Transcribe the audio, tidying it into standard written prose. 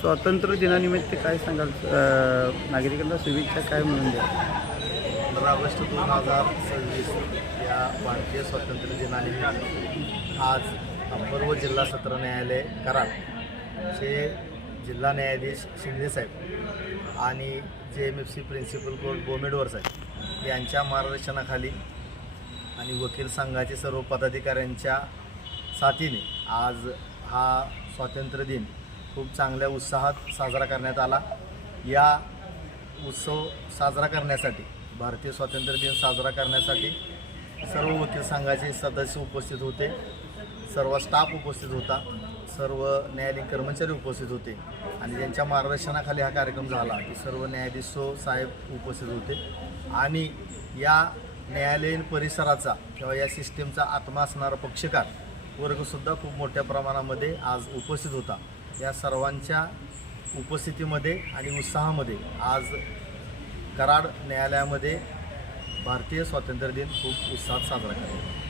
स्वातंत्र्य दिनानिमित्त काय सांगाल? नागरिकांना शुभेच्छा काय म्हणून द्या? 15 ऑगस्ट 2026 या भारतीय स्वातंत्र्य दिनानिमित्त आज अप्पर व जिल्हा सत्र न्यायालय कराडचे जिल्हा न्यायाधीश शिंदेसाहेब आणि JMFC प्रिन्सिपल कोर्ट बोमेडवर साहेब यांच्या मार्गदर्शनाखाली आणि वकील संघाचे सर्व पदाधिकाऱ्यांच्या साथीने आज हा स्वातंत्र्य दिन खूप चांगल्या उत्साहात साजरा करण्यात आला। या उत्सव साजरा करण्यासाठी, भारतीय स्वातंत्र्य दिन साजरा करण्यासाठी सर्व वकील संघाचे सदस्य उपस्थित होते, सर्व स्टाफ उपस्थित होता, सर्व न्यायालयीन कर्मचारी उपस्थित होते आणि ज्यांच्या मार्गदर्शनाखाली हा कार्यक्रम झाला ते सर्व न्यायाधीश साहेब उपस्थित होते आणि या न्यायालयीन परिसराचा किंवा या सिस्टीमचा आत्मा असणारा पक्षकार वर्गसुद्धा खूप मोठ्या प्रमाणामध्ये आज उपस्थित होता। या सर्वांच्या उपस्थितीमध्ये आणि उत्साहामध्ये आज कराड न्यायालयामध्ये भारतीय स्वातंत्र्य दिन खूप उत्साहात साजरा केला।